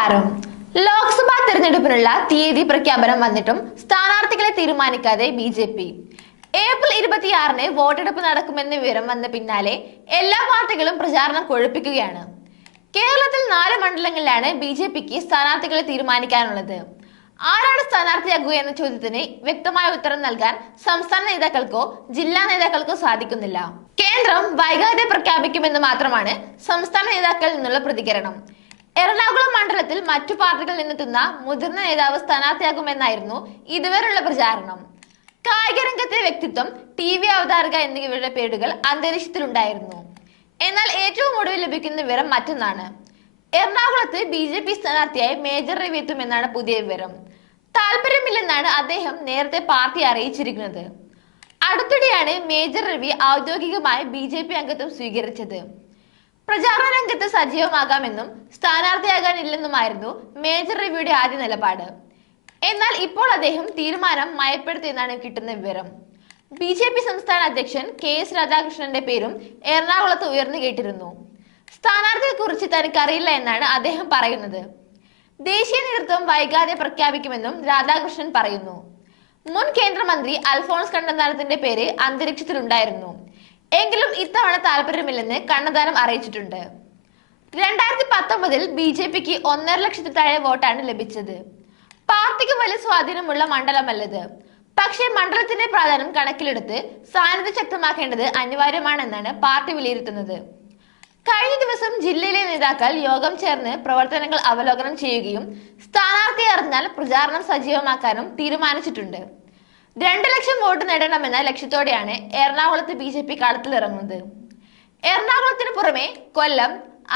നമസ്കാരം ലോക്സഭാ തെരഞ്ഞെടുപ്പിനുള്ള തീയതി പ്രഖ്യാപനം വന്നിട്ടും സ്ഥാനാർത്ഥികളെ തീരുമാനിക്കാതെ ബി ജെ പി. ഏപ്രിൽ ഇരുപത്തിയാറിന് വോട്ടെടുപ്പ് നടക്കുമെന്ന വിവരം വന്ന പിന്നാലെ എല്ലാ പാർട്ടികളും പ്രചാരണം കൊഴുപ്പിക്കുകയാണ്. കേരളത്തിൽ നാല് മണ്ഡലങ്ങളിലാണ് ബി ജെ പിക്ക് സ്ഥാനാർത്ഥികളെ തീരുമാനിക്കാനുള്ളത്. ആരാണ് സ്ഥാനാർത്ഥിയാകുക എന്ന ചോദ്യത്തിന് വ്യക്തമായ ഉത്തരം നൽകാൻ സംസ്ഥാന നേതാക്കൾക്കോ ജില്ലാ നേതാക്കൾക്കോ സാധിക്കുന്നില്ല. കേന്ദ്രം വൈകാതെ പ്രഖ്യാപിക്കുമെന്ന് മാത്രമാണ് സംസ്ഥാന നേതാക്കളിൽ നിന്നുള്ള പ്രതികരണം. എറണാകുളം മണ്ഡലത്തിൽ മറ്റു പാർട്ടികളിൽ നിന്നെത്തുന്ന മുതിർന്ന നേതാവ് സ്ഥാനാർത്ഥിയാകുമെന്നായിരുന്നു ഇതുവരെയുള്ള പ്രചാരണം. കായിക രംഗത്തെ വ്യക്തിത്വം ടി വി അവതാരക എന്നിവരുടെ പേരുകൾ അന്തരീക്ഷത്തിലുണ്ടായിരുന്നു. എന്നാൽ ഏറ്റവും ഒടുവിൽ ലഭിക്കുന്ന വിവരം മറ്റൊന്നാണ്. എറണാകുളത്ത് ബി ജെ പി സ്ഥാനാർത്ഥിയായി മേജർ രവി എത്തുമെന്നാണ് പുതിയ വിവരം. താല്പര്യമില്ലെന്നാണ് അദ്ദേഹം നേരത്തെ പാർട്ടി അറിയിച്ചിരിക്കുന്നത്. അടുത്തിടെയാണ് മേജർ രവി ഔദ്യോഗികമായി ബി ജെ പി അംഗത്വം സ്വീകരിച്ചത്. പ്രചാരണ രംഗത്ത് സജീവമാകാമെന്നും സ്ഥാനാർത്ഥിയാകാനില്ലെന്നുമായിരുന്നു മേജർ റിവ്യൂയുടെ ആദ്യ നിലപാട്. എന്നാൽ ഇപ്പോൾ അദ്ദേഹം തീരുമാനം മയപ്പെടുത്തിയെന്നാണ് കിട്ടുന്ന വിവരം. ബി ജെ പി സംസ്ഥാന അധ്യക്ഷൻ കെ എസ് രാധാകൃഷ്ണന്റെ പേരും എറണാകുളത്ത് ഉയർന്നു കേട്ടിരുന്നു. സ്ഥാനാർത്ഥിയെ കുറിച്ച് തനിക്കറിയില്ല എന്നാണ് അദ്ദേഹം പറയുന്നത്. ദേശീയ നേതൃത്വം വൈകാതെ പ്രഖ്യാപിക്കുമെന്നും രാധാകൃഷ്ണൻ പറയുന്നു. മുൻ കേന്ദ്രമന്ത്രി അൽഫോൺസ് കണ്ണന്താനത്തിന്റെ പേര് അന്തരീക്ഷത്തിലുണ്ടായിരുന്നു. എങ്കിലും ഇത്തവണ താല്പര്യമില്ലെന്ന് കണ്ണദാനം അറിയിച്ചിട്ടുണ്ട്. രണ്ടായിരത്തി പത്തൊമ്പതിൽ ബി ജെ പിക്ക് ഒന്നര ലക്ഷത്തിൽ താഴെ വോട്ടാണ് ലഭിച്ചത്. പാർട്ടിക്ക് വലിയ സ്വാധീനമുള്ള മണ്ഡലമല്ലത്. പക്ഷേ മണ്ഡലത്തിന്റെ പ്രാധാന്യം കണക്കിലെടുത്ത് സാന്നിധ്യം ശക്തമാക്കേണ്ടത് അനിവാര്യമാണെന്നാണ് പാർട്ടി വിലയിരുത്തുന്നത്. കഴിഞ്ഞ ദിവസം ജില്ലയിലെ നേതാക്കൾ യോഗം ചേർന്ന് പ്രവർത്തനങ്ങൾ അവലോകനം ചെയ്യുകയും സ്ഥാനാർത്ഥി അറിഞ്ഞാൽ പ്രചാരണം സജീവമാക്കാനും തീരുമാനിച്ചിട്ടുണ്ട്. രണ്ട് ലക്ഷം വോട്ട് നേടണമെന്ന ലക്ഷ്യത്തോടെയാണ് എറണാകുളത്ത് ബി ജെ പി കളത്തിലിറങ്ങുന്നത്. എറണാകുളത്തിന് പുറമെ കൊല്ലം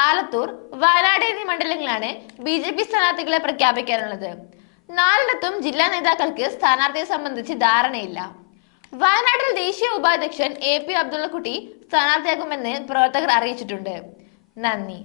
ആലത്തൂർ വയനാട് എന്നീ മണ്ഡലങ്ങളാണ് ബി ജെ പി സ്ഥാനാർത്ഥികളെ പ്രഖ്യാപിക്കാനുള്ളത് നാലിടത്തും ജില്ലാ നേതാക്കൾക്ക് സ്ഥാനാർത്ഥിയെ സംബന്ധിച്ച് ധാരണയില്ല. വയനാട്ടിൽ ദേശീയ ഉപാധ്യക്ഷൻ എ പി അബ്ദുള്ളക്കുട്ടി സ്ഥാനാർത്ഥിയാകുമെന്ന് പ്രവർത്തകർ അറിയിച്ചിട്ടുണ്ട്. നന്ദി.